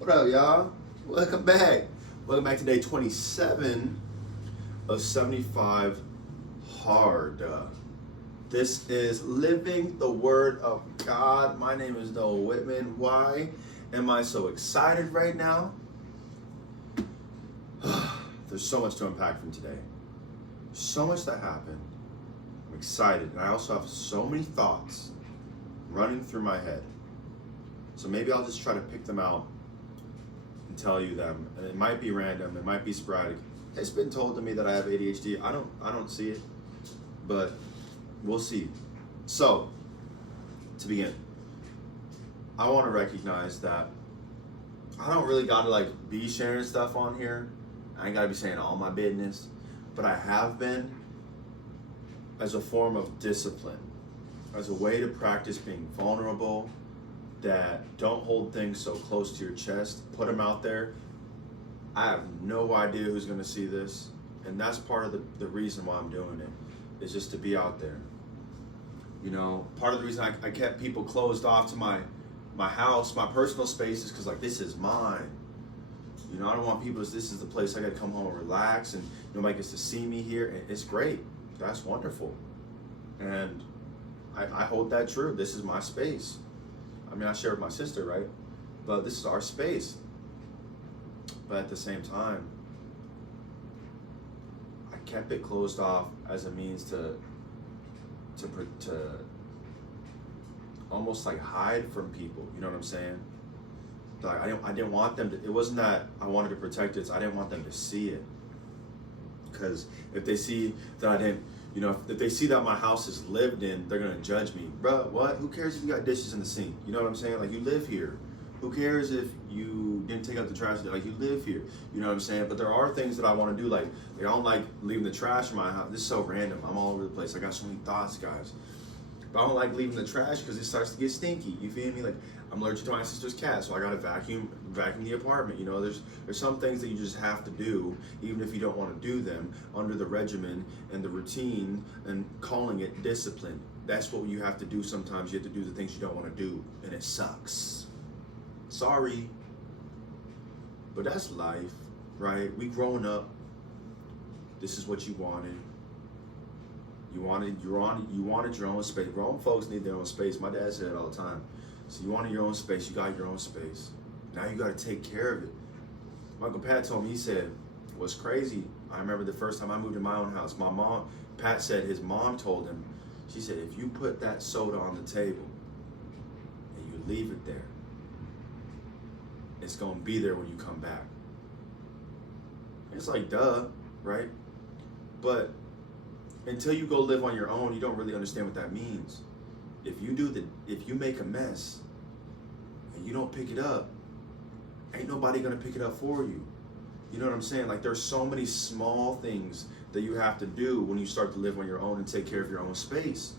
What up, y'all? Welcome back. Welcome back to day 27 of 75 Hard. This is Living the Word of God. My name is Whitman. Why am I so excited right now? There's so much to unpack from today. So much that happened. I'm excited. And I also have so many thoughts running through my head. So maybe I'll just try to pick them out and tell you them. And it might be random, it might be sporadic. It's been told to me that I have ADHD. I don't see it, but we'll see. So, to begin, I want to recognize that I don't really gotta be sharing stuff on here. I ain't gotta be saying all my business, but I have been as a form of discipline, as a way to practice being vulnerable, that don't hold things so close to your chest, put them out there. I have no idea who's gonna see this, and that's part of the reason why I'm doing it, is just to be out there. You know, part of the reason I kept people closed off to my house, my personal space, is because this is mine. You know, I don't want people to, this is the place I gotta come home and relax, and nobody gets to see me here, and it's great, that's wonderful. And I hold that true, this is my space. I mean, I share with my sister, right? But this is our space. But at the same time, I kept it closed off as a means to almost hide from people. You know what I'm saying? I didn't want them to. It wasn't that I wanted to protect it. I didn't want them to see it. Because if they see that I didn't, if they see that my house is lived in, they're gonna judge me. Bruh, what? Who cares if you got dishes in the sink? You know what I'm saying? You live here. Who cares if you didn't take out the trash? You live here. You know what I'm saying? But there are things that I want to do. I don't like leaving the trash in my house. This is so random. I'm all over the place. I got so many thoughts, guys. But I don't like leaving the trash because it starts to get stinky. You feel me? I'm allergic to my sister's cat, so I gotta vacuum the apartment. There's some things that you just have to do, even if you don't want to do them, under the regimen and the routine and calling it discipline. That's what you have to do sometimes. You have to do the things you don't want to do, and it sucks. Sorry. But that's life, right? We growing up. This is what you wanted. You wanted your own space. Grown folks need their own space. My dad said it all the time. So you wanted your own space, you got your own space. Now you gotta take care of it. Uncle Pat told me, he said, what's crazy, I remember the first time I moved to my own house, Pat said his mom told him, she said, if you put that soda on the table and you leave it there, it's gonna be there when you come back. It's duh, right? But until you go live on your own, you don't really understand what that means. If you make a mess and you don't pick it up, ain't nobody gonna pick it up for you. You know what I'm saying? There's so many small things that you have to do when you start to live on your own and take care of your own space.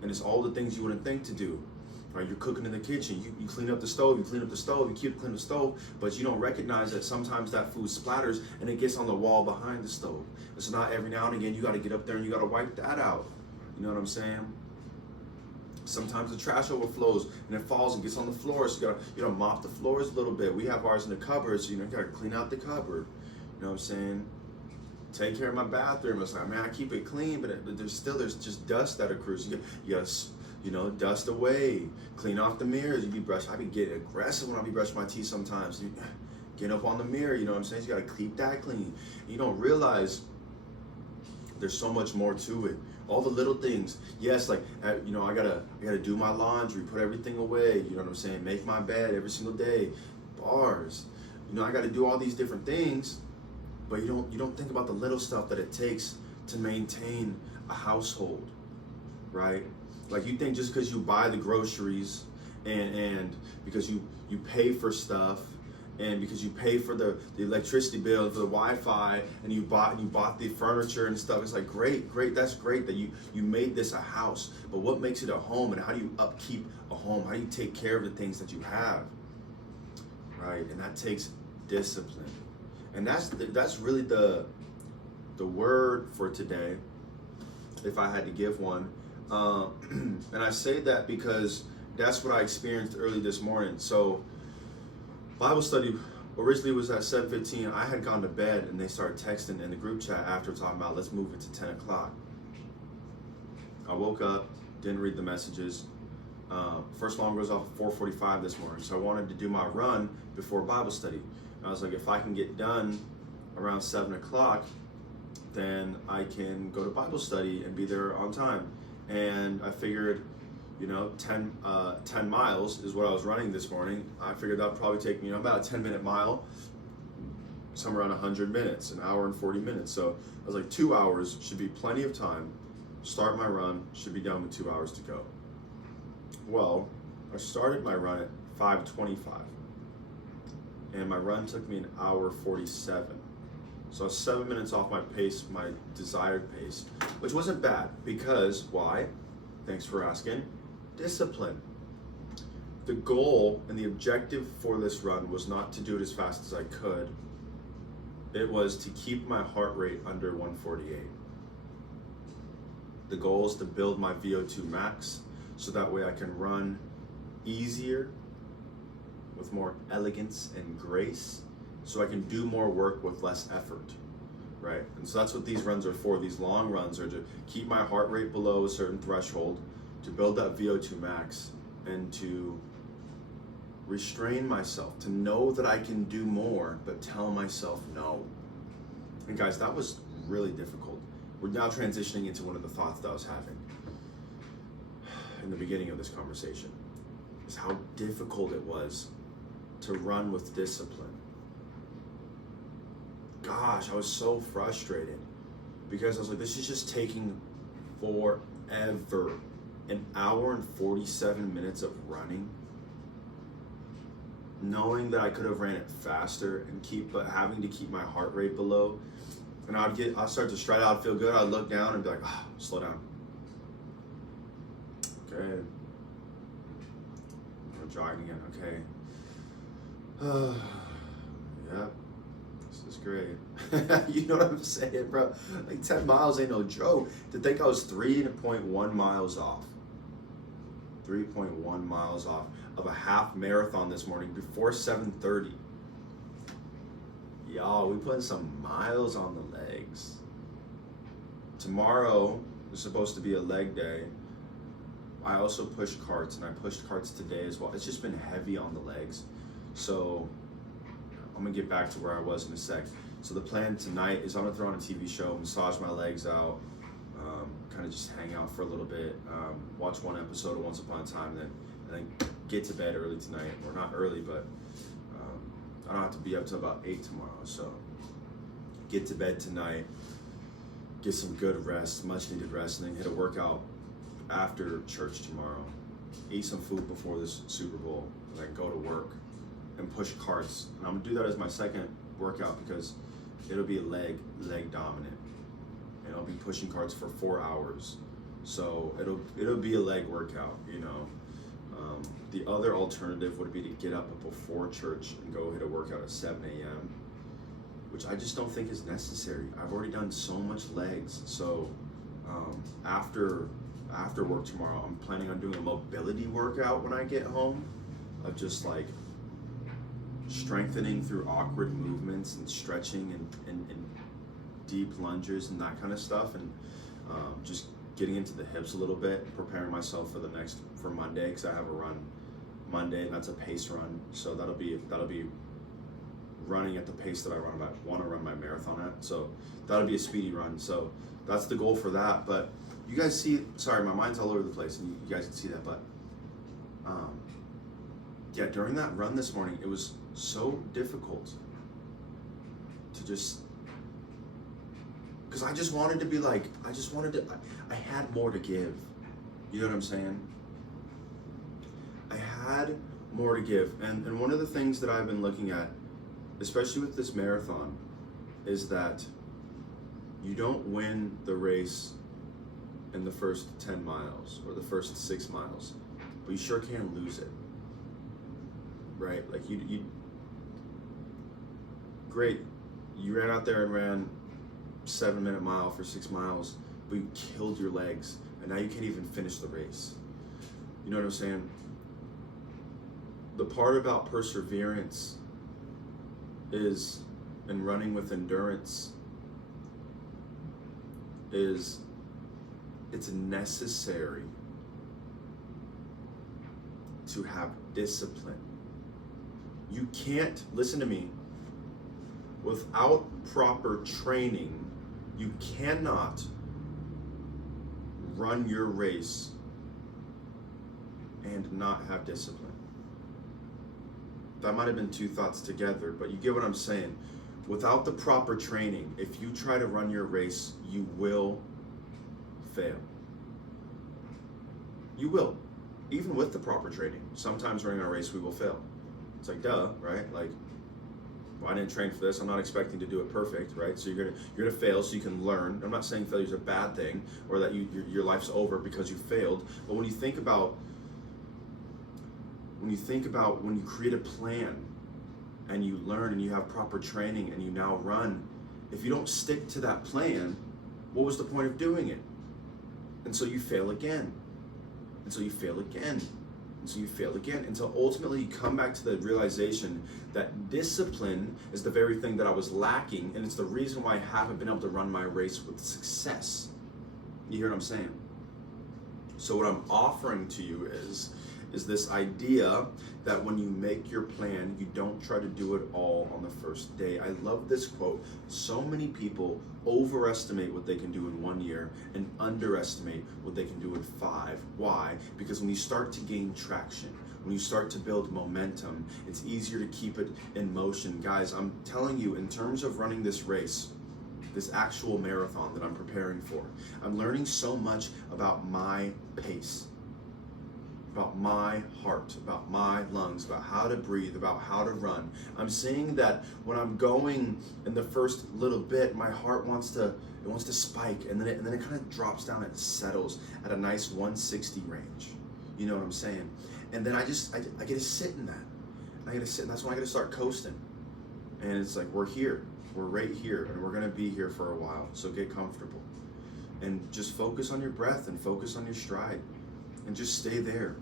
And it's all the things you wouldn't think to do. Right? You're cooking in the kitchen, you clean up the stove, you keep cleaning the stove, but you don't recognize that sometimes that food splatters and it gets on the wall behind the stove. And so now every now and again you gotta get up there and you gotta wipe that out. You know what I'm saying? Sometimes the trash overflows and it falls and gets on the floor, so you gotta mop the floors a little bit. We have ours in the cupboard, so you gotta clean out the cupboard. You know what I'm saying? Take care of my bathroom. It's I keep it clean, but there's just dust that accrues. You gotta, dust away, clean off the mirrors. I be getting aggressive when I be brushing my teeth sometimes. Get up on the mirror, you know what I'm saying? You gotta keep that clean. You don't realize there's so much more to it. All the little things. Yes, I gotta do my laundry, put everything away, you know what I'm saying? Make my bed every single day. Bars. I gotta do all these different things, but you don't think about the little stuff that it takes to maintain a household, right? You think just because you buy the groceries and because you pay for stuff, and because you pay for the electricity bill, for the Wi-Fi, and you bought the furniture and stuff, it's great, that's great that you made this a house. But what makes it a home, and how do you upkeep a home? How do you take care of the things that you have, right? And that takes discipline. And that's really the word for today, if I had to give one. And I say that because that's what I experienced early this morning. So Bible study originally was at 7:15. I had gone to bed and they started texting in the group chat after talking about let's move it to 10 o'clock. I woke up, didn't read the messages. First alarm goes off at 4:45 this morning, so I wanted to do my run before Bible study. I was like, if I can get done around 7 o'clock, then I can go to Bible study and be there on time. And I figured, 10 miles is what I was running this morning. I figured that would probably take me about a 10-minute mile, somewhere around 100 minutes, an hour and 40 minutes. So I was like, 2 hours should be plenty of time. Start my run, should be done with 2 hours to go. Well, I started my run at 5:25, and my run took me an hour 47. So I was 7 minutes off my pace, my desired pace, which wasn't bad because, why? Thanks for asking. Discipline. The goal and the objective for this run was not to do it as fast as I could. It was to keep my heart rate under 148. The goal is to build my VO2 max so that way I can run easier, with more elegance and grace, so I can do more work with less effort, right? And so that's what these runs are for. These long runs are to keep my heart rate below a certain threshold, to build that VO2 max, and to restrain myself, to know that I can do more, but tell myself no. And guys, that was really difficult. We're now transitioning into one of the thoughts that I was having in the beginning of this conversation, is how difficult it was to run with discipline. Gosh, I was so frustrated because I was like, this is just taking forever. An hour and 47 minutes of running, knowing that I could have ran it faster but having to keep my heart rate below. And I'd start to stride out, feel good. I'd look down and be like, slow down. Okay. I'm jogging again. Okay. Yep. This is great. You know what I'm saying, bro? Like 10 miles ain't no joke. To think I was 3.1 miles off. 3.1 miles off of a half marathon this morning before 7:30. Y'all, we putting some miles on the legs. Tomorrow is supposed to be a leg day. I also push carts, and I pushed carts today as well. It's just been heavy on the legs. So I'm gonna get back to where I was in a sec. So the plan tonight is I'm gonna throw on a TV show, massage my legs out, kind of just hang out for a little bit, watch one episode of Once Upon a Time, and then get to bed early tonight. Or not early, but I don't have to be up till about 8 tomorrow. So get to bed tonight, get some good rest, much needed rest, and then hit a workout after church tomorrow. Eat some food before this Super Bowl, and then go to work and push carts. And I'm gonna do that as my second workout because it'll be leg dominant. And I'll be pushing carts for 4 hours. So it'll be a leg workout, The other alternative would be to get up before church and go hit a workout at 7 a.m., which I just don't think is necessary. I've already done so much legs. So after work tomorrow, I'm planning on doing a mobility workout when I get home, of just like strengthening through awkward movements and stretching and deep lunges and that kind of stuff, and just getting into the hips a little bit, preparing myself for Monday, because I have a run Monday, and that's a pace run. So that'll be running at the pace that I want to run my marathon at. So that'll be a speedy run. So that's the goal for that. But you guys see, sorry, my mind's all over the place, and you guys can see that. But yeah, during that run this morning, it was so difficult to just, because I just wanted to be like, I had more to give. You know what I'm saying? I had more to give. And one of the things that I've been looking at, especially with this marathon, is that you don't win the race in the first 10 miles or the first 6 miles, but you sure can lose it. Right? Like you great, you ran out there and ran 7-minute mile for 6 miles, but you killed your legs, and now you can't even finish the race. You know what I'm saying? The part about perseverance is, in running with endurance, is it's necessary to have discipline. You can't, listen to me, without proper training, you cannot run your race and not have discipline. That might have been two thoughts together, but you get what I'm saying. Without the proper training, if you try to run your race, you will fail. You will. Even with the proper training. Sometimes running our race, we will fail. It's like, duh, right? Like, well, I didn't train for this. I'm not expecting to do it perfect, right? So you're gonna fail so you can learn. I'm not saying failure is a bad thing or that your life's over because you failed. But when you think about when you create a plan and you learn and you have proper training and you now run, if you don't stick to that plan, what was the point of doing it? And so you fail again. And so you fail again. And so you fail again. Until ultimately you come back to the realization that discipline is the very thing that I was lacking, and it's the reason why I haven't been able to run my race with success. You hear what I'm saying? So what I'm offering to you is this idea that when you make your plan, you don't try to do it all on the first day. I love this quote. So many people overestimate what they can do in 1 year and underestimate what they can do in 5. Why? Because when you start to gain traction, when you start to build momentum, it's easier to keep it in motion. Guys, I'm telling you, in terms of running this race, this actual marathon that I'm preparing for, I'm learning so much about my pace, about my heart, about my lungs, about how to breathe, about how to run. I'm seeing that when I'm going in the first little bit, my heart wants to spike, and then it kind of drops down, it settles at a nice 160 range. You know what I'm saying? And then I get to sit in that. And that's when I get to start coasting. And it's like, we're here. We're right here, and we're gonna be here for a while. So get comfortable. And just focus on your breath and focus on your stride. And just stay there.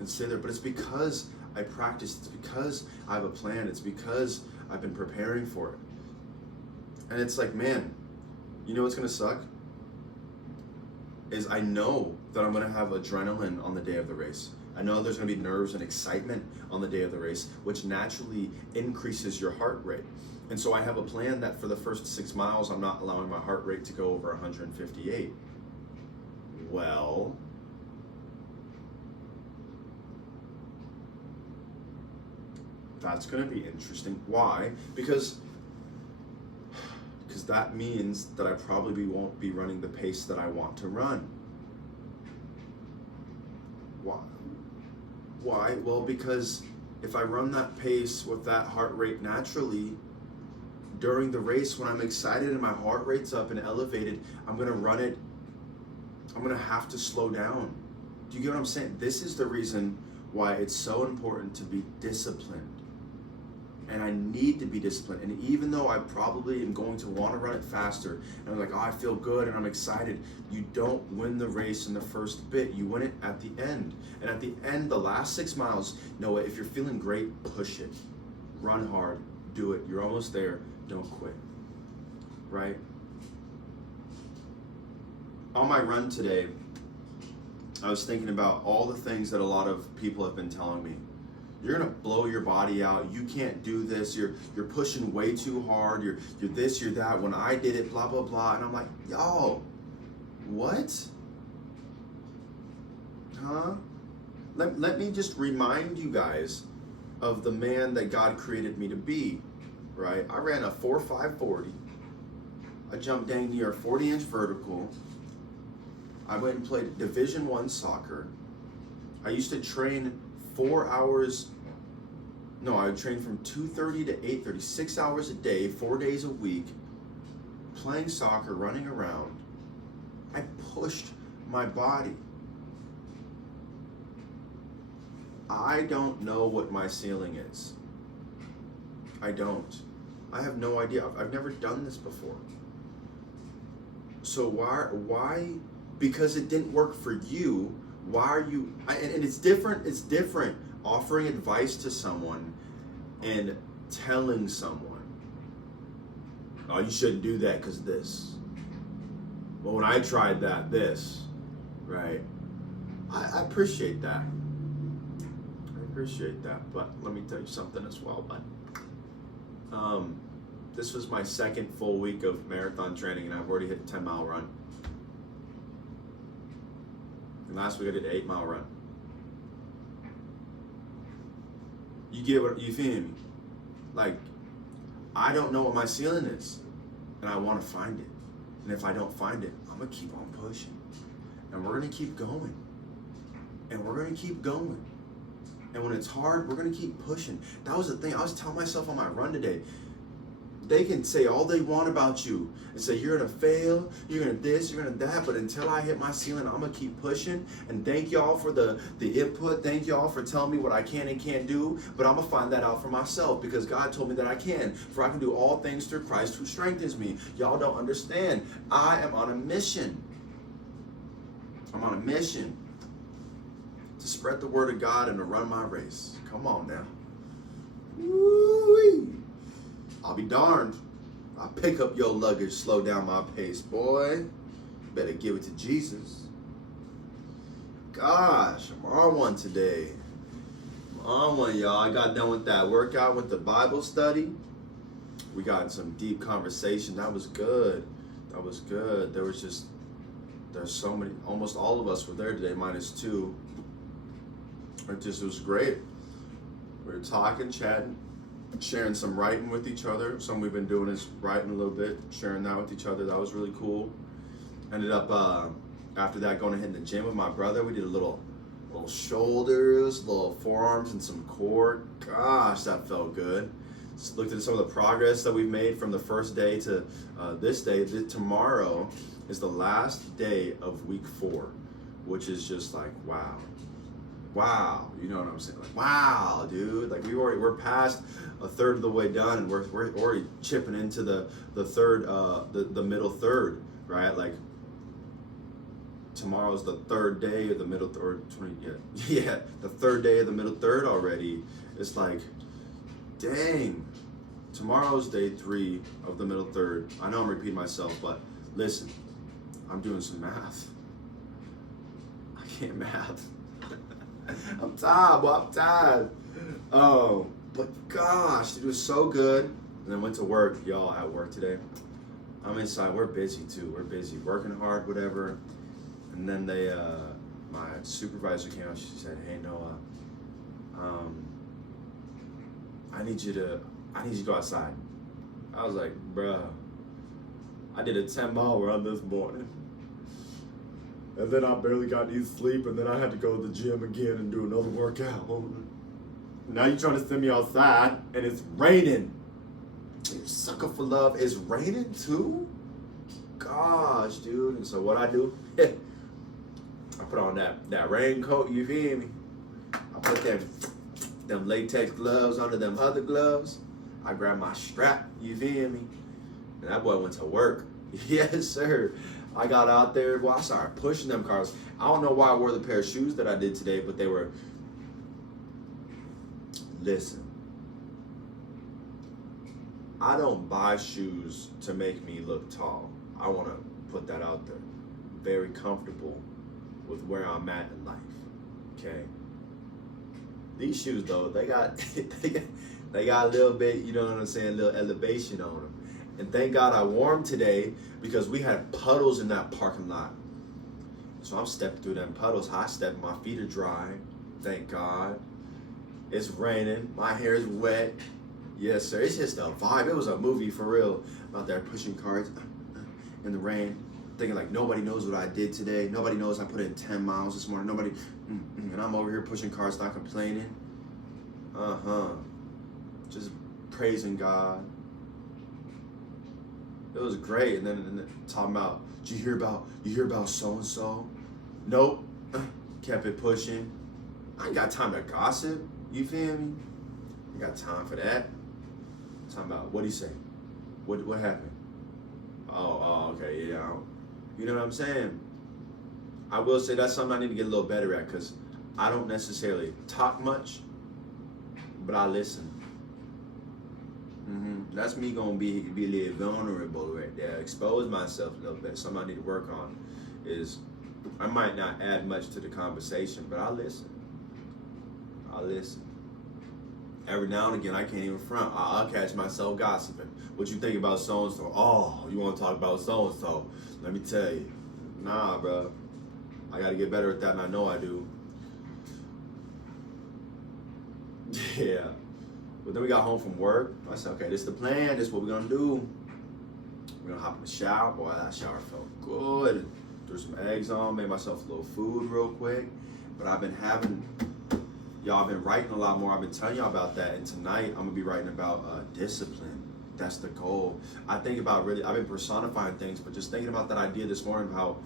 And stay there. But it's because I practiced. It's because I have a plan. It's because I've been preparing for it. And it's like, man, you know what's gonna suck? Is I know that I'm gonna have adrenaline on the day of the race. I know there's gonna be nerves and excitement on the day of the race, which naturally increases your heart rate. And so I have a plan that for the first 6 miles, I'm not allowing my heart rate to go over 158. Well, that's gonna be interesting. Why? Because that means that I probably won't be running the pace that I want to run. Why? Well, because if I run that pace with that heart rate naturally, during the race, when I'm excited and my heart rate's up and elevated, I'm gonna have to slow down. Do you get what I'm saying? This is the reason why it's so important to be disciplined. And I need to be disciplined. And even though I probably am going to want to run it faster, and I'm like, oh, I feel good and I'm excited, you don't win the race in the first bit. You win it at the end. And at the end, the last 6 miles, Noah, if you're feeling great, push it. Run hard. Do it. You're almost there. Don't quit. Right? On my run today, I was thinking about all the things that a lot of people have been telling me. You're gonna blow your body out. You can't do this. You're pushing way too hard. You're this, you're that. When I did it, blah blah blah. And I'm like, y'all, what? Huh? Let me just remind you guys of the man that God created me to be. Right? I ran a 4.540. I jumped dang near a 40-inch vertical. I went and played Division I soccer. I used to train 4 hours. No, I would train from 2:30 to 8:30, 6 hours a day, 4 days a week, playing soccer, running around. I pushed my body. I don't know what my ceiling is. I don't. I have no idea. I've never done this before. So why? Because it didn't work for you. Why are you, and it's different offering advice to someone and telling someone, oh, you shouldn't do that because this. Well, when I tried that, this, right? I appreciate that. I appreciate that. But let me tell you something as well, bud. This was my second full week of marathon training, and I've already hit a 10-mile run. And last week I did an 8-mile run. You get what you feel me? Like, I don't know what my ceiling is, and I want to find it. And if I don't find it, I'm gonna keep on pushing, and we're gonna keep going, and we're gonna keep going. And when it's hard, we're gonna keep pushing. That was the thing I was telling myself on my run today. They can say all they want about you and say you're gonna fail, you're gonna this, you're gonna that, but until I hit my ceiling, I'm gonna keep pushing. And thank y'all for the input. Thank y'all for telling me what I can and can't do, but I'm gonna find that out for myself because God told me that I can. For I can do all things through Christ who strengthens me. Y'all don't understand. I am on a mission. I'm on a mission to spread the word of God and to run my race. Come on now. Woo-wee. I'll be darned. I'll pick up your luggage, slow down my pace. Boy, better give it to Jesus. Gosh, I'm on one today. I'm on one, y'all. I got done with that workout with the Bible study. We got in some deep conversation. That was good. That was good. There's so many, almost all of us were there today, minus 2. It was great. We were talking, chatting, sharing some writing with each other. Something we've been doing is writing a little bit, sharing that with each other. That was really cool. Ended up after that going to hit the gym with my brother. We did a little shoulders, little forearms, and some core. Gosh, that felt good. Just looked at some of the progress that we've made from the first day to this day. Tomorrow is the last day of week 4, which is just like wow. Wow, you know what I'm saying? Like, wow, dude. Like we're past a third of the way done, and we're already chipping into the third, the middle third, right? Like tomorrow's the third day of the middle third. Yeah, the third day of the middle third already. It's like, dang. Tomorrow's day 3 of the middle third. I know I'm repeating myself, but listen, I'm doing some math. I can't math. I'm tired, boy. I'm tired. Oh, but gosh, it was so good. And then went to work, y'all. At work today, I'm inside. We're busy too. We're busy, working hard, whatever. And then my supervisor came out. She said, "Hey, Noah, I need you to go outside." I was like, "Bruh, I did a 10-mile run this morning. And then I barely got any sleep, and then I had to go to the gym again and do another workout. Now you're trying to send me outside, and it's raining. You sucker for love. It's raining too? Gosh, dude." And so what I do, I put on that raincoat, you feel me? I put them latex gloves under them other gloves. I grab my strap, you feel me? And that boy went to work. Yes, sir. I got out there, well, I started pushing them cars. I don't know why I wore the pair of shoes that I did today, but they were, listen, I don't buy shoes to make me look tall. I want to put that out there. Very comfortable with where I'm at in life, okay? These shoes, though, they got a little bit, you know what I'm saying, a little elevation on them. And thank God I wore them today because we had puddles in that parking lot. So I'm stepping through them puddles. High step, my feet are dry. Thank God. It's raining. My hair is wet. Yes, sir. It's just a vibe. It was a movie for real. I'm out there pushing carts in the rain, thinking like nobody knows what I did today. Nobody knows I put in 10 miles this morning. Nobody, and I'm over here pushing carts, not complaining. Just praising God. It was great. And then talking about, did you hear about so-and-so? Nope. Kept it pushing. I ain't got time to gossip. You feel me? I got time for that. Talking about, what'd he say? What happened? Oh, okay, yeah. You know what I'm saying? I will say that's something I need to get a little better at because I don't necessarily talk much, but I listen. That's me gonna be a little vulnerable right there. Expose myself a little bit. Something I need to work on is I might not add much to the conversation, but I'll listen. I'll listen. Every now and again, I can't even front. I'll catch myself gossiping. What you think about so and so? Oh, you want to talk about so and so? Let me tell you, nah, bro. I got to get better at that, and I know I do. Yeah. But then we got home from work. I said, okay, this is the plan. This is what we're going to do. We're going to hop in the shower. Boy, that shower felt good. Threw some eggs on, made myself a little food real quick. But I've been writing a lot more. I've been telling y'all about that. And tonight, I'm going to be writing about discipline. That's the goal. I've been personifying things, but just thinking about that idea this morning, how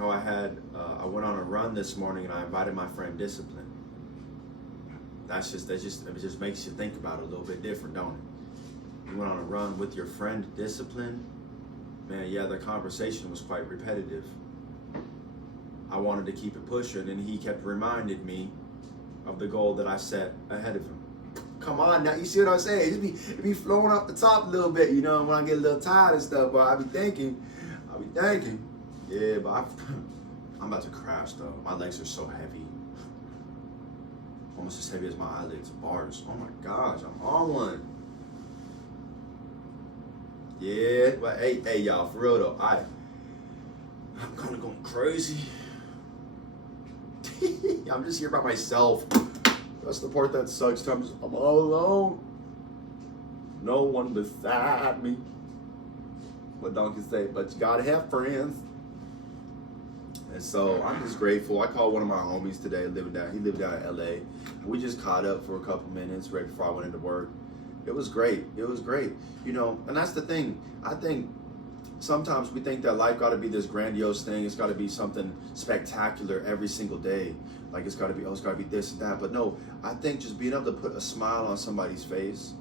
I went on a run this morning and I invited my friend Discipline. It just makes you think about it a little bit different, don't it? You went on a run with your friend Discipline. Man, yeah, the conversation was quite repetitive. I wanted to keep it pushing, and he kept reminding me of the goal that I set ahead of him. Come on now, you see what I'm saying? It be flowing off the top a little bit, you know, when I get a little tired and stuff, but I be thinking, yeah, but I'm about to crash though. My legs are so heavy. Almost as heavy as my eyelids, bars. Oh my gosh, I'm on one. Yeah, but hey y'all, for real though, I'm kind of going crazy. I'm just here by myself. That's the part that sucks. I'm all alone. No one beside me. What Donkey say? But you gotta have friends. And so I'm just grateful. I called one of my homies today. He lived out in LA. We just caught up for a couple minutes right before I went into work. It was great. You know, and that's the thing. I think sometimes we think that life got to be this grandiose thing. It's got to be something spectacular every single day. Like it's got to be this and that. But no, I think just being able to put a smile on somebody's face,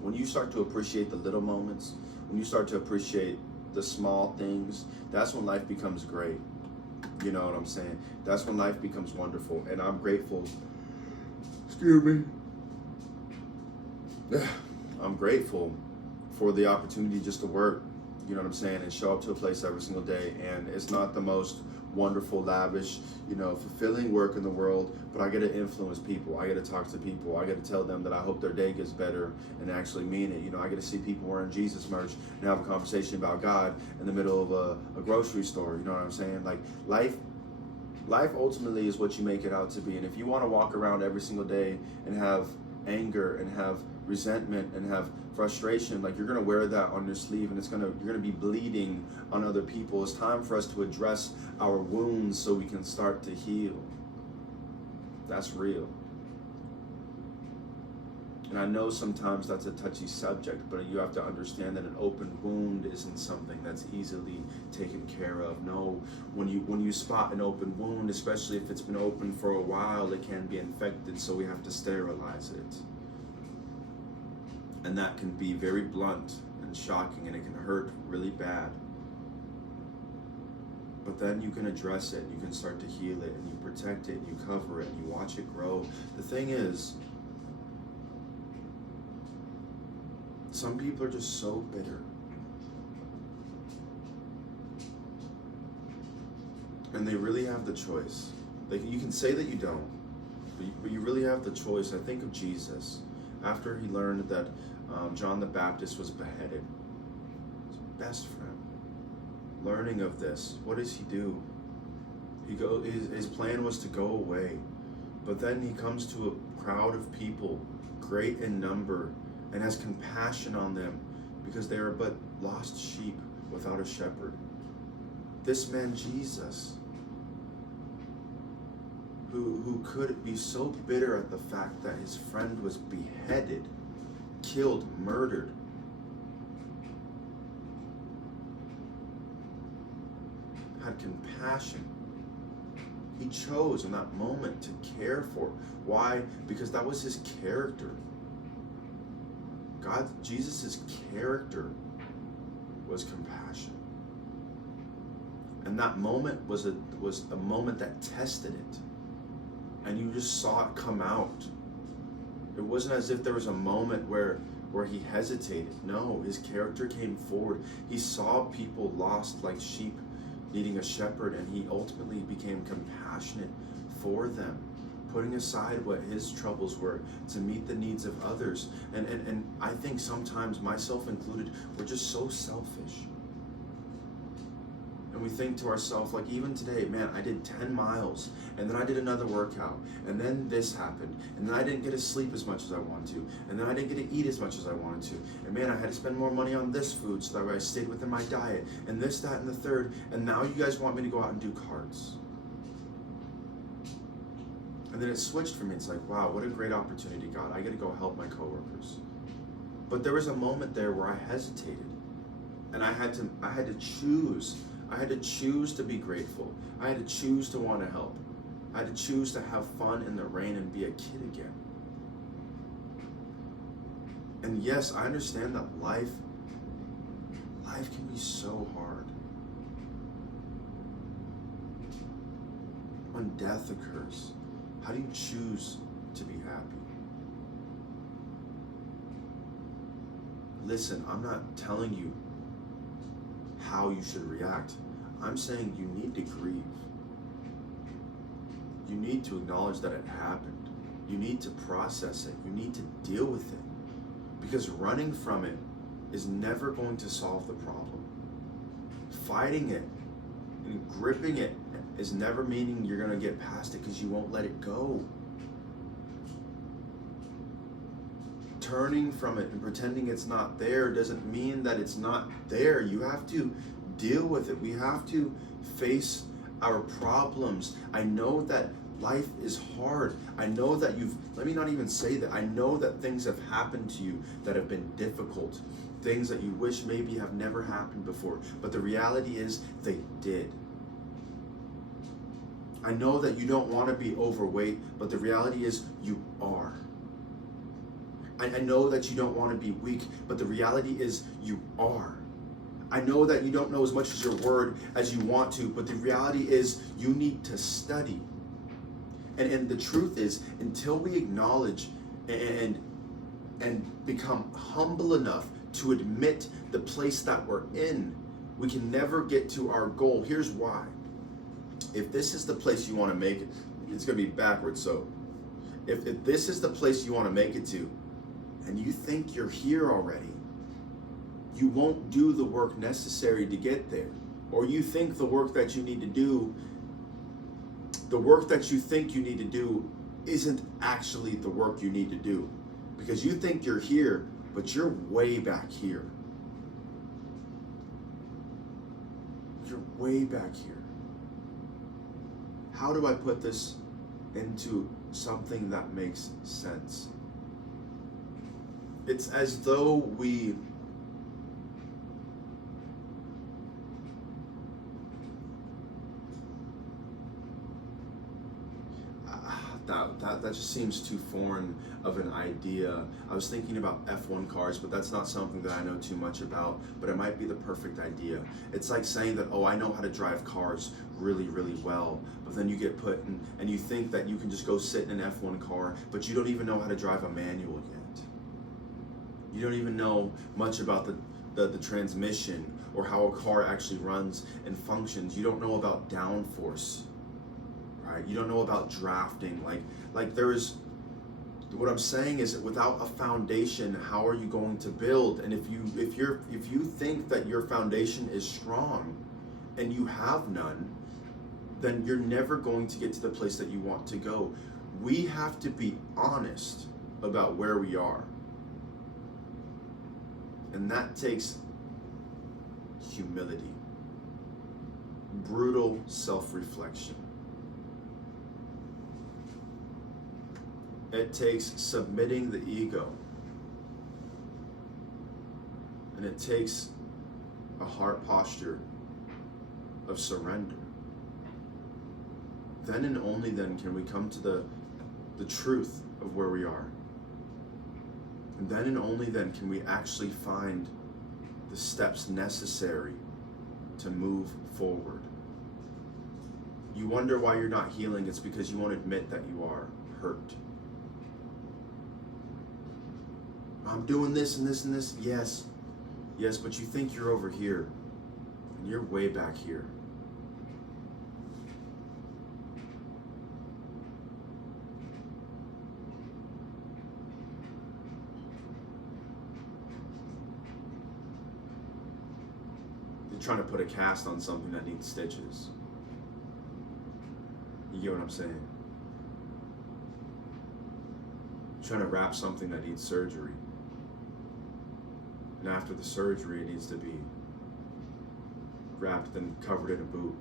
when you start to appreciate the little moments, when you start to appreciate the small things, that's when life becomes great. You know what I'm saying? That's when life becomes wonderful. And I'm grateful. Excuse me. I'm grateful for the opportunity just to work, you know what I'm saying, and show up to a place every single day. And it's not the most wonderful, lavish, you know, fulfilling work in the world, but I get to influence people. I get to talk to people. I get to tell them that I hope their day gets better and actually mean it. You know, I get to see people wearing Jesus merch and have a conversation about God in the middle of a grocery store. You know what I'm saying? Like life ultimately is what you make it out to be. And if you want to walk around every single day and have anger and have resentment and have frustration, like you're gonna wear that on your sleeve, and you're gonna be bleeding on other people. It's time for us to address our wounds so we can start to heal. That's real. And I know sometimes that's a touchy subject, but you have to understand that an open wound isn't something that's easily taken care of. No, when you spot an open wound, especially if it's been open for a while, it can be infected, so we have to sterilize it. And that can be very blunt and shocking, and it can hurt really bad. But then you can address it, you can start to heal it, and you protect it, and you cover it, and you watch it grow. The thing is, some people are just so bitter. And they really have the choice. Like, you can say that you don't, but you really have the choice. I think of Jesus. After he learned that John the Baptist was beheaded, his best friend, learning of this, what does he do? His plan was to go away, but then he comes to a crowd of people, great in number, and has compassion on them because they are but lost sheep without a shepherd. This man Jesus, who could be so bitter at the fact that his friend was beheaded, killed, murdered, had compassion. He chose in that moment to care for. Why? Because that was his character. Jesus' character was compassion. And that moment was a moment that tested it. And you just saw it come out. It wasn't as if there was a moment where where he hesitated. No, his character came forward. He saw people lost like sheep needing a shepherd, and he ultimately became compassionate for them, putting aside what his troubles were to meet the needs of others. And I think sometimes, myself included, we're just so selfish. And we think to ourselves, like even today, man, I did 10 miles, and then I did another workout, and then this happened, and then I didn't get to sleep as much as I wanted to, and then I didn't get to eat as much as I wanted to, and man, I had to spend more money on this food so that I stayed within my diet, and this, that, and the third, and now you guys want me to go out and do cards. And then it switched for me. It's like, wow, what a great opportunity, God. I get to go help my coworkers. But there was a moment there where I hesitated, and I had to choose. I had to choose to be grateful. I had to choose to want to help. I had to choose to have fun in the rain and be a kid again. And yes, I understand that life can be so hard. When death occurs, how do you choose to be happy? Listen, I'm not telling you how you should react. I'm saying you need to grieve. You need to acknowledge that it happened. You need to process it. You need to deal with it. Because running from it is never going to solve the problem. Fighting it and gripping it is never meaning you're going to get past it, because you won't let it go. Turning from it and pretending it's not there doesn't mean that it's not there. You have to deal with it. We have to face our problems. I know that life is hard. I know that let me not even say that. I know that things have happened to you that have been difficult. Things that you wish maybe have never happened before. But the reality is they did. I know that you don't want to be overweight, but the reality is you are. I know that you don't want to be weak, but the reality is you are. I know that you don't know as much as your word as you want to, but the reality is you need to study. And the truth is, until we acknowledge and become humble enough to admit the place that we're in, we can never get to our goal. Here's why. If this is the place you want to make it, it's going to be backwards. So if this is the place you want to make it to, and you think you're here already, you won't do the work necessary to get there. Or you think the work that you need to do, the work that you think you need to do isn't actually the work you need to do. Because you think you're here, but you're way back here. You're way back here. How do I put this into something that makes sense? It's as though we that just seems too foreign of an idea. I was thinking about F1 cars, but that's not something that I know too much about, but it might be the perfect idea. It's like saying that, oh, I know how to drive cars really, really well, but then you get put in, and you think that you can just go sit in an F1 car, but you don't even know how to drive a manual yet. You don't even know much about the transmission or how a car actually runs and functions. You don't know about downforce. Right? You don't know about drafting. Like there's, what I'm saying is that without a foundation, how are you going to build? And if you think that your foundation is strong and you have none, then you're never going to get to the place that you want to go. We have to be honest about where we are. And that takes humility, brutal self-reflection. It takes submitting the ego. And it takes a heart posture of surrender. Then and only then can we come to the truth of where we are. And then and only then can we actually find the steps necessary to move forward. You wonder why you're not healing. It's because you won't admit that you are hurt. I'm doing this and this and this. Yes, but you think you're over here, and you're way back here. You're trying to put a cast on something that needs stitches. You get what I'm saying? You're trying to wrap something that needs surgery. And after the surgery, it needs to be wrapped and covered in a boot.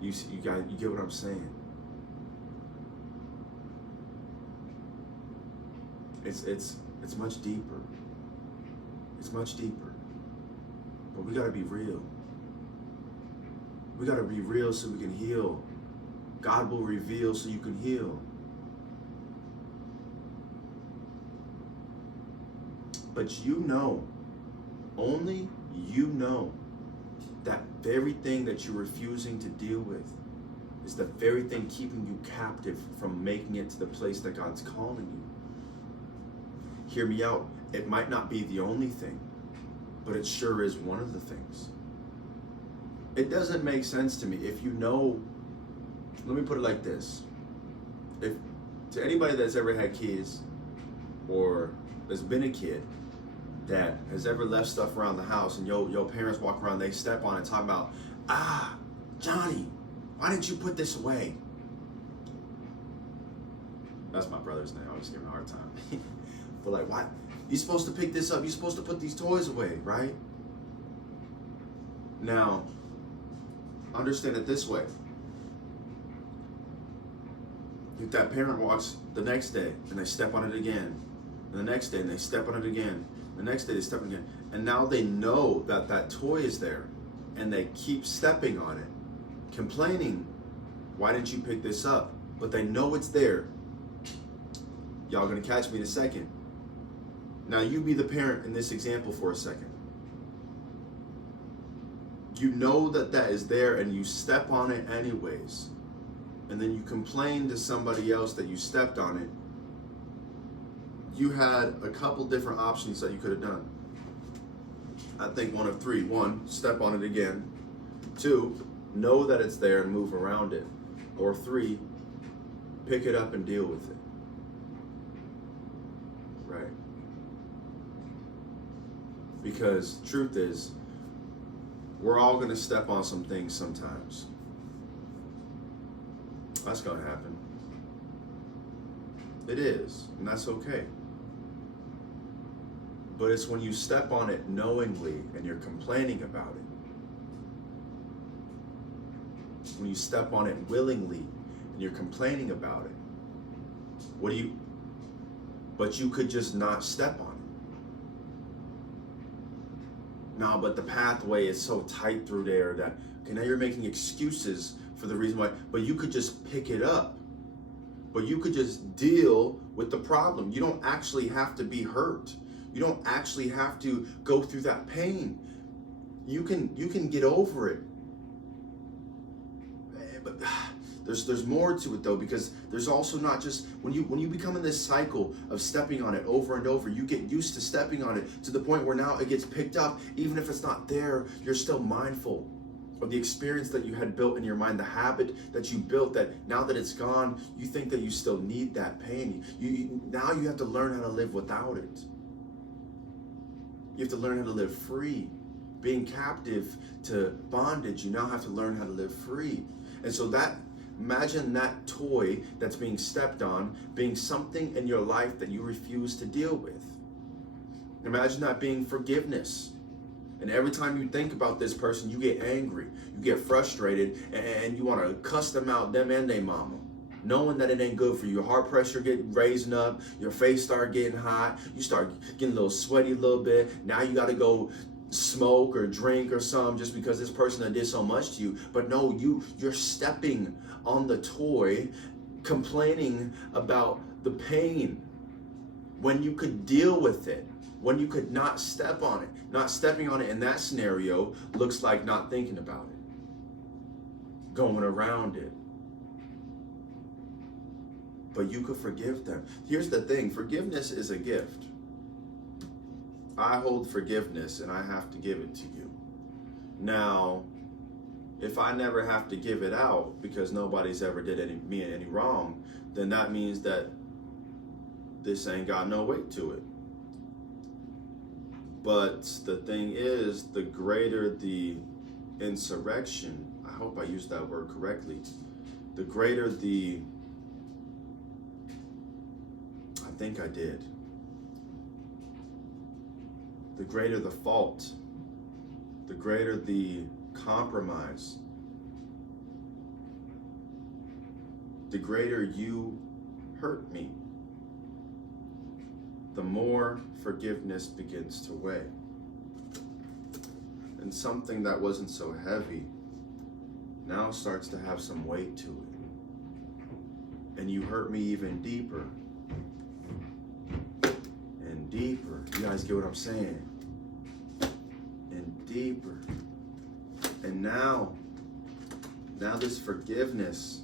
You get what I'm saying? It's much deeper. It's much deeper. But we gotta be real. We gotta be real so we can heal. God will reveal so you can heal. But you know, only you know, that very thing that you're refusing to deal with is the very thing keeping you captive from making it to the place that God's calling you. Hear me out. It might not be the only thing, but it sure is one of the things. It doesn't make sense to me if you know, let me put it like this. If to anybody that's ever had kids or has been a kid that has ever left stuff around the house and your parents walk around, they step on it talking about, Johnny, why didn't you put this away? That's my brother's name. I was giving him a hard time. But like, why? You're supposed to pick this up. You're supposed to put these toys away, right? Now, understand it this way. If that parent walks the next day and they step on it again, and the next day and they step on it again, the next day they step on it again, and now they know that that toy is there, and they keep stepping on it, complaining, why didn't you pick this up? But they know it's there. Y'all gonna catch me in a second. Now you be the parent in this example for a second. You know that that is there and you step on it anyways. And then you complain to somebody else that you stepped on it. You had a couple different options that you could have done. I think one of three. One, step on it again. Two, know that it's there and move around it. Or three, pick it up and deal with it. Right? Because truth is, we're all going to step on some things sometimes. That's going to happen. It is, and that's okay. But it's when you step on it knowingly and you're complaining about it. When you step on it willingly and you're complaining about it. But you could just not step on it. No, but the pathway is so tight through there that, okay, now you're making excuses for the reason why, but you could just pick it up. But you could just deal with the problem. You don't actually have to be hurt. You don't actually have to go through that pain. You can get over it. But there's more to it though, because there's also not just when you become in this cycle of stepping on it over and over, you get used to stepping on it to the point where now it gets picked up. Even if it's not there, you're still mindful of the experience that you had built in your mind, the habit that you built, that now that it's gone, you think that you still need that pain. Now you have to learn how to live without it. You have to learn how to live free. Being captive to bondage, you now have to learn how to live free. And so imagine that toy that's being stepped on being something in your life that you refuse to deal with. Imagine that being forgiveness. And every time you think about this person, you get angry, you get frustrated, and you want to cuss them out, them and their mama. Knowing that it ain't good for you. Your heart pressure get raising up, your face start getting hot, you start getting a little sweaty a little bit. Now you got to go smoke or drink or something just because this person that did so much to you. But no, you're stepping on the toy, complaining about the pain when you could deal with it, when you could not step on it. Not stepping on it in that scenario looks like not thinking about it, going around it. but you could forgive them. Here's the thing, forgiveness is a gift. I hold forgiveness and I have to give it to you. Now, if I never have to give it out because nobody's ever did me any wrong, then that means that this ain't got no weight to it. But the thing is, the greater the insurrection, I hope I used that word correctly, the greater the, I think I did, the greater the fault, the greater the compromise, the greater you hurt me, the more forgiveness begins to weigh. And something that wasn't so heavy now starts to have some weight to it. And you hurt me even deeper and deeper. You guys get what I'm saying? And deeper. And now this forgiveness,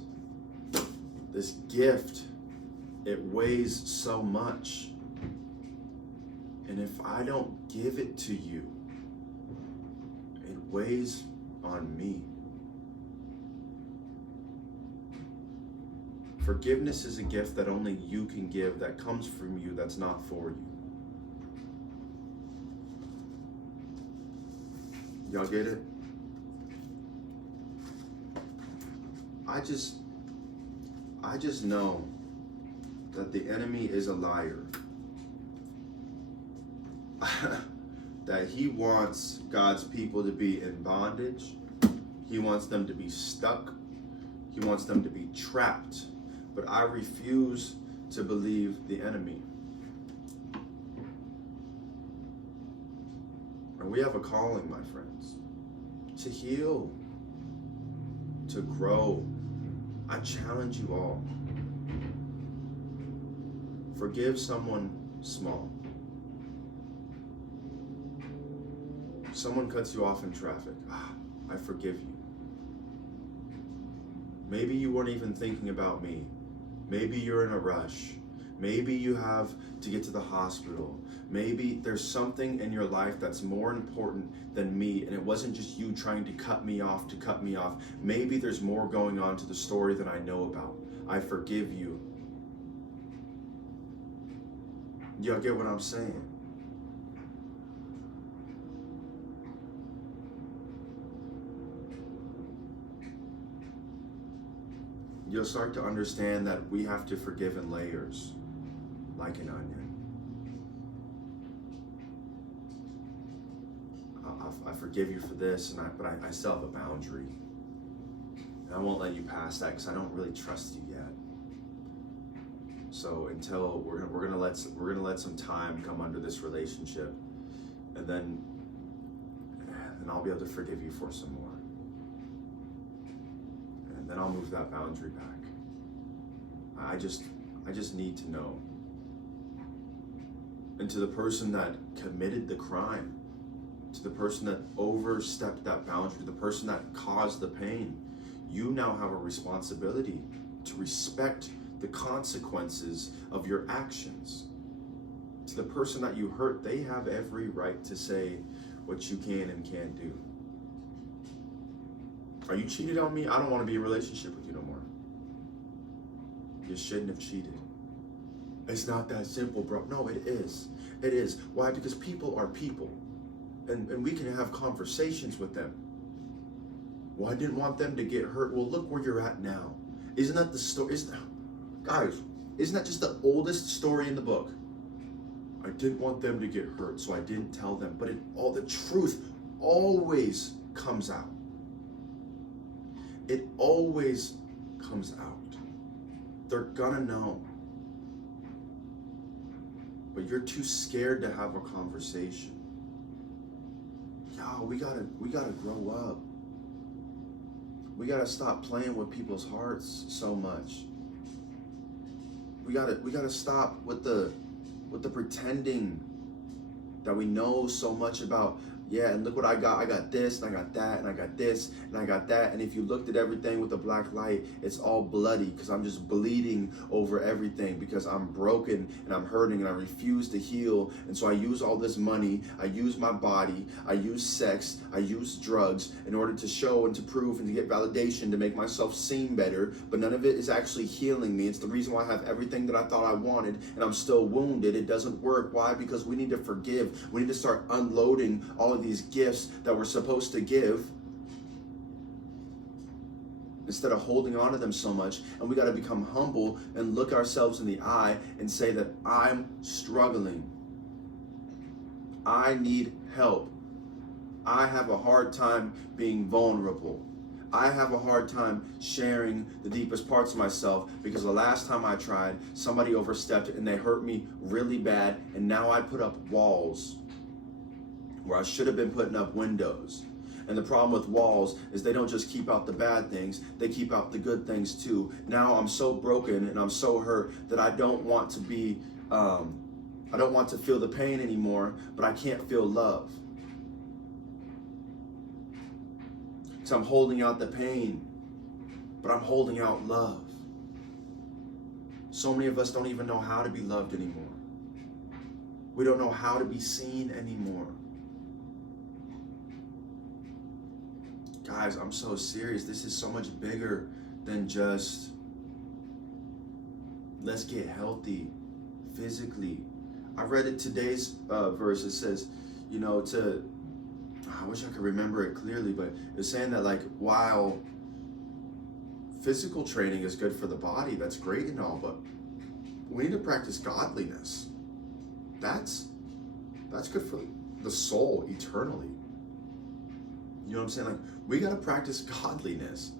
this gift, it weighs so much. And if I don't give it to you, it weighs on me. Forgiveness is a gift that only you can give, that comes from you, that's not for you. Y'all get it? I just know that the enemy is a liar. That he wants God's people to be in bondage. He wants them to be stuck. He wants them to be trapped. But I refuse to believe the enemy. And we have a calling, my friends, to heal, to grow. I challenge you all. Forgive someone small. Someone cuts you off in traffic. I forgive you. Maybe you weren't even thinking about me. Maybe you're in a rush. Maybe you have to get to the hospital. Maybe there's something in your life that's more important than me, and it wasn't just you trying to cut me off to cut me off. Maybe there's more going on to the story than I know about. I forgive you. Y'all get what I'm saying? You'll start to understand that we have to forgive in layers, like an onion. I forgive you for this, but I still have a boundary. And I won't let you pass that because I don't really trust you yet. So until we're gonna let some time come under this relationship, and then I'll be able to forgive you for some more. And then I'll move that boundary back. I just need to know. And to the person that committed the crime, to the person that overstepped that boundary, to the person that caused the pain, you now have a responsibility to respect the consequences of your actions. To the person that you hurt, they have every right to say what you can and can't do. Are you cheated on me? I don't want to be in a relationship with you no more. You shouldn't have cheated. It's not that simple, bro. No, it is. It is. Why? Because people are people. And we can have conversations with them. Well, I didn't want them to get hurt. Well, look where you're at now. Isn't that the story? Guys, isn't that just the oldest story in the book? I didn't want them to get hurt, so I didn't tell them. But all the truth always comes out. It always comes out. They're gonna know. But you're too scared to have a conversation. Yo, we gotta grow up. We gotta stop playing with people's hearts so much. We gotta stop with the pretending that we know so much about Yeah, and look what I got. I got this, and I got that, and I got this, and I got that. And if you looked at everything with the black light, it's all bloody because I'm just bleeding over everything because I'm broken and I'm hurting and I refuse to heal. And so I use all this money, I use my body, I use sex, I use drugs in order to show and to prove and to get validation to make myself seem better. But none of it is actually healing me. It's the reason why I have everything that I thought I wanted and I'm still wounded. It doesn't work. Why? Because we need to forgive. We need to start unloading all of these gifts that we're supposed to give instead of holding on to them so much. And we got to become humble and look ourselves in the eye and say that I'm struggling. I need help. I have a hard time being vulnerable. I have a hard time sharing the deepest parts of myself because the last time I tried, somebody overstepped and they hurt me really bad, and now I put up walls where I should have been putting up windows. And the problem with walls is they don't just keep out the bad things, they keep out the good things too. Now I'm so broken and I'm so hurt that I don't want to be, I don't want to feel the pain anymore, but I can't feel love. So I'm holding out the pain, but I'm holding out love. So many of us don't even know how to be loved anymore. We don't know how to be seen anymore. Guys, I'm so serious. This is so much bigger than just let's get healthy physically. I read it today's verse. It says, you know, I wish I could remember it clearly, but it's saying that like while physical training is good for the body, that's great and all, but we need to practice godliness. That's good for the soul eternally. You know what I'm saying? Like, we got to practice godliness.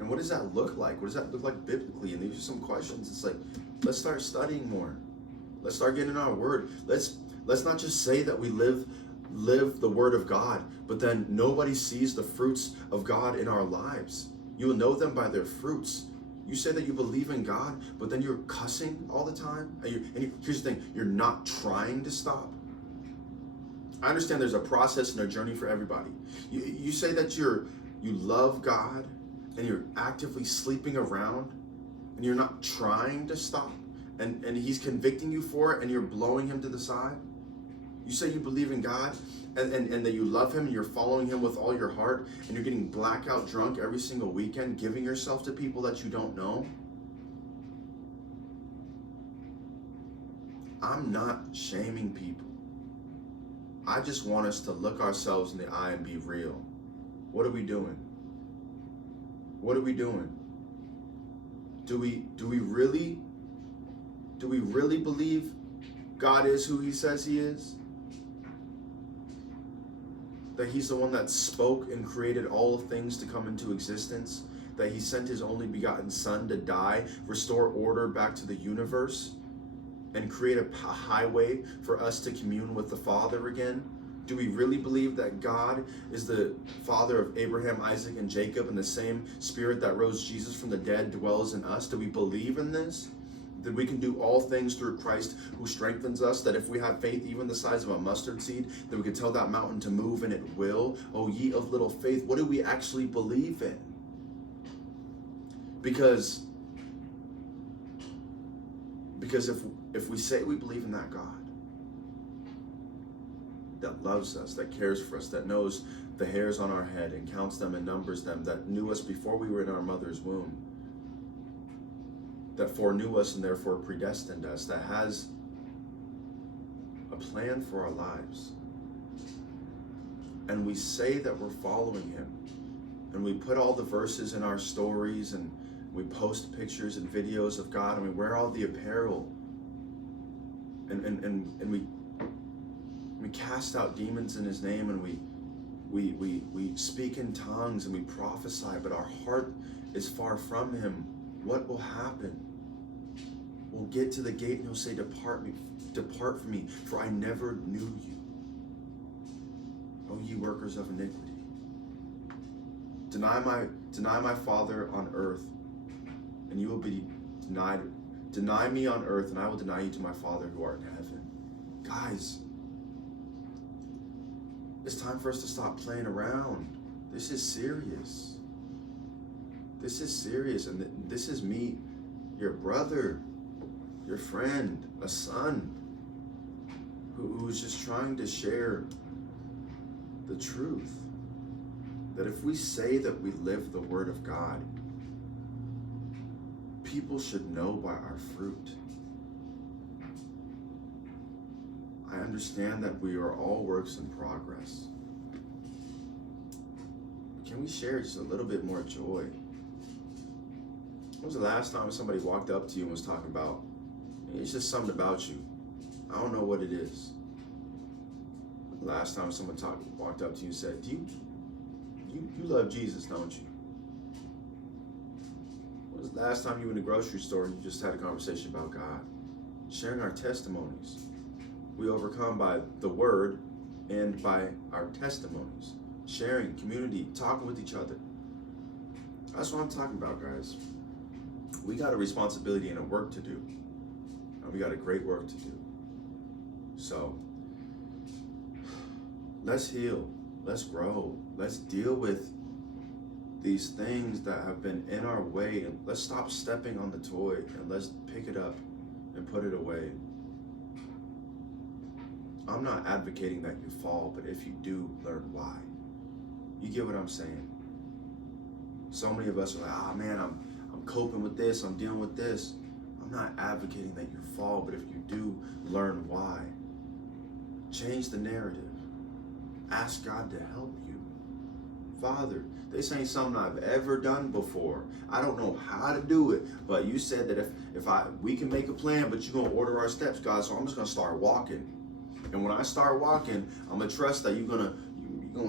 And what does that look like? What does that look like biblically? And these are some questions. It's like, let's start studying more. Let's start getting in our word. Let's not just say that we live the word of God, but then nobody sees the fruits of God in our lives. You will know them by their fruits. You say that you believe in God, but then you're cussing all the time. Here's the thing, you're not trying to stop. I understand there's a process and a journey for everybody. You say that you love God and you're actively sleeping around and you're not trying to stop and he's convicting you for it and you're blowing him to the side. You say you believe in God and that you love him and you're following him with all your heart and you're getting blackout drunk every single weekend, giving yourself to people that you don't know. I'm not shaming people. I just want us to look ourselves in the eye and be real. What are we doing? What are we doing? Do we really believe God is who he says he is? That he's the one that spoke and created all of things to come into existence? That he sent his only begotten son to die, restore order back to the universe, and create a highway for us to commune with the Father again? Do we really believe that God is the Father of Abraham, Isaac, and Jacob, and the same Spirit that rose Jesus from the dead dwells in us? Do we believe in this? That we can do all things through Christ who strengthens us, that if we have faith even the size of a mustard seed, that we can tell that mountain to move and it will? Oh, ye of little faith, what do we actually believe in? Because if we say we believe in that God that loves us, that cares for us, that knows the hairs on our head and counts them and numbers them, that knew us before we were in our mother's womb, that foreknew us and therefore predestined us, that has a plan for our lives, and we say that we're following him, and we put all the verses in our stories, and we post pictures and videos of God, and we wear all the apparel, and we cast out demons in his name, and we speak in tongues and we prophesy, but our heart is far from him. What will happen? We'll get to the gate and he'll say, depart from me, for I never knew you. O ye workers of iniquity. Deny my Father on earth, and you will be denied. Deny me on earth, and I will deny you to my Father who art in heaven. Guys, It's time for us to stop playing around. This is serious. This is serious, and this is me, your brother, your friend, a son, who's just trying to share the truth. That if we say that we live the Word of God, people should know by our fruit. I understand that we are all works in progress. Can we share just a little bit more joy? When was the last time somebody walked up to you and was talking about, it's just something about you? I don't know what it is. The last time someone walked up to you and said, you love Jesus, don't you? When was the last time you were in the grocery store and you just had a conversation about God? Sharing our testimonies. We overcome by the Word and by our testimonies. Sharing, community, talking with each other. That's what I'm talking about, guys. We got a responsibility and a work to do. And we got a great work to do. So, let's heal. Let's grow. Let's deal with these things that have been in our way. And let's stop stepping on the toy and let's pick it up and put it away. I'm not advocating that you fall, but if you do, learn why. You get what I'm saying? So many of us are like, man, I'm coping with this, I'm dealing with this. I'm not advocating that you fall, but if you do, learn why. Change the narrative. Ask God to help you. Father, this ain't something I've ever done before. I don't know how to do it, but you said that if we can make a plan, but you're gonna order our steps, God, so I'm just gonna start walking. And when I start walking, I'm gonna trust that you're gonna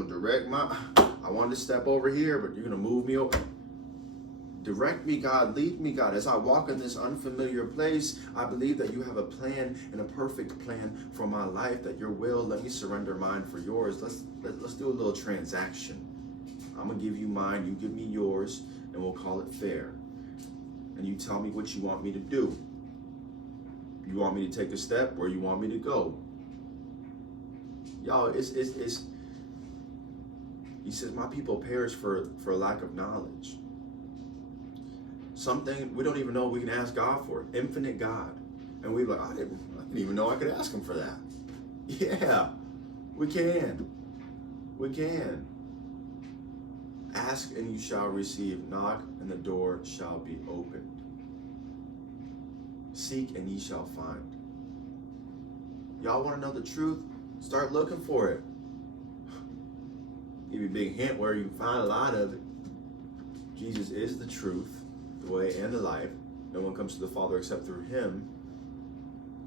direct I wanted to step over here, but you're gonna move me over. Direct me, God. Lead me, God. As I walk in this unfamiliar place, I believe that you have a plan and a perfect plan for my life, that your will, let me surrender mine for yours. Let's do a little transaction. I'm gonna give you mine, you give me yours, and we'll call it fair. And you tell me what you want me to do. You want me to take a step, or you want me to go? Y'all, it's he says, my people perish for lack of knowledge. Something we don't even know we can ask God for. Infinite God. And we're like, I didn't even know I could ask him for that. Yeah, we can. We can. Ask and you shall receive. Knock and the door shall be opened. Seek and ye shall find. Y'all want to know the truth? Start looking for it. Give you a big hint where you can find a lot of it. Jesus is the truth, the way, and the life. No one comes to the Father except through him.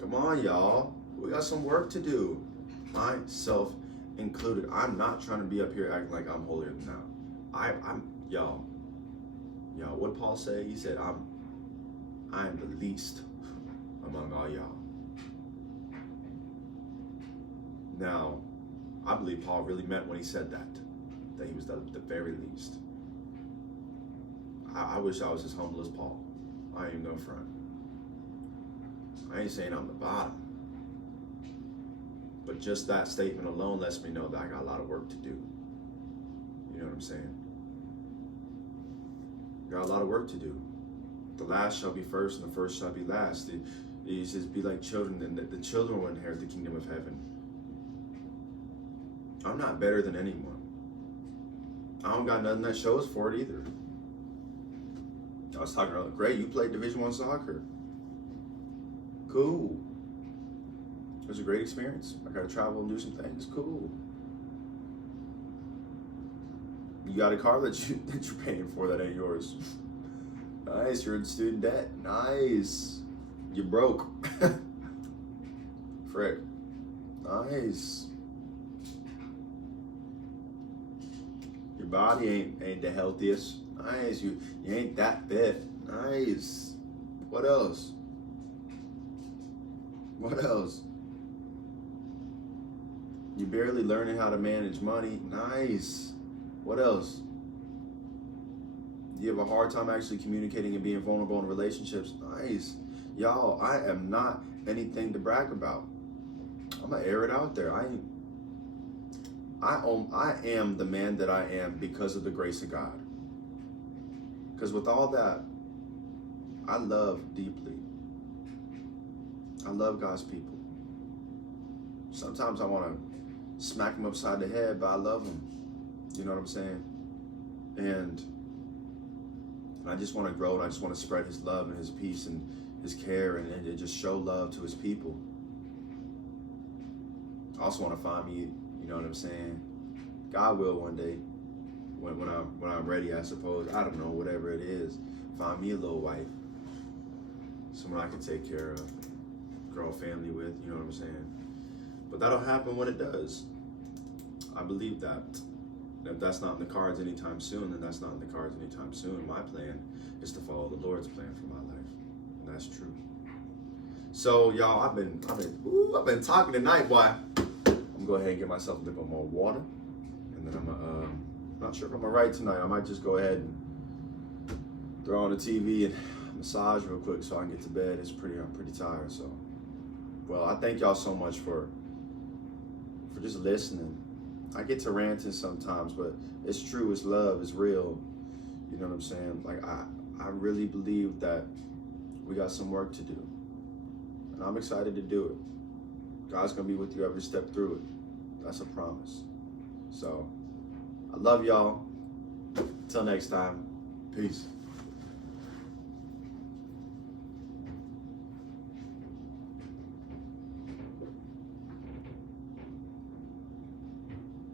Come on, y'all. We got some work to do. Myself included. I'm not trying to be up here acting like I'm holier than thou. Y'all, what Paul say? He said, I'm the least among all y'all. Now, I believe Paul really meant when he said that he was the very least. I wish I was as humble as Paul. I ain't even gonna front. I ain't saying I'm the bottom. But just that statement alone lets me know that I got a lot of work to do. You know what I'm saying? Got a lot of work to do. The last shall be first and the first shall be last. He says, be like children, and the children will inherit the kingdom of heaven. I'm not better than anyone. I don't got nothing that shows for it either. I was talking earlier, great, you played Division I soccer. Cool. It was a great experience. I got to travel and do some things. Cool. You got a car that you're paying for that ain't yours. Nice, you're in student debt. Nice. You broke. Frick. Nice. Your body ain't the healthiest. Nice. You ain't that fit. Nice. What else? What else? You barely learning how to manage money. Nice. What else? You have a hard time actually communicating and being vulnerable in relationships. Nice. Y'all, I am not anything to brag about. I'm gonna air it out there. I am the man that I am because of the grace of God. Because with all that, I love deeply. I love God's people. Sometimes I want to smack them upside the head, but I love them. You know what I'm saying? And I just want to grow, and I just want to spread his love and his peace and his care, and just show love to his people. I also want to find me, you know what I'm saying? God will one day, when I'm ready, I suppose. I don't know, whatever it is. Find me a little wife, someone I can take care of, grow a family with, you know what I'm saying? But that'll happen when it does. I believe that. And if that's not in the cards anytime soon, then that's not in the cards anytime soon. My plan is to follow the Lord's plan for my life. And that's true. So y'all, I've been talking tonight, boy. I'm gonna go ahead and get myself a little bit more water. And then I'm not sure if I'm gonna write tonight. I might just go ahead and throw on the TV and massage real quick so I can get to bed. I'm pretty tired. So, well, I thank y'all so much for just listening. I get to ranting sometimes, but it's true, it's love, it's real. You know what I'm saying? Like, I really believe that we got some work to do. And I'm excited to do it. God's gonna be with you every step through it. That's a promise. So, I love y'all. Till next time, peace.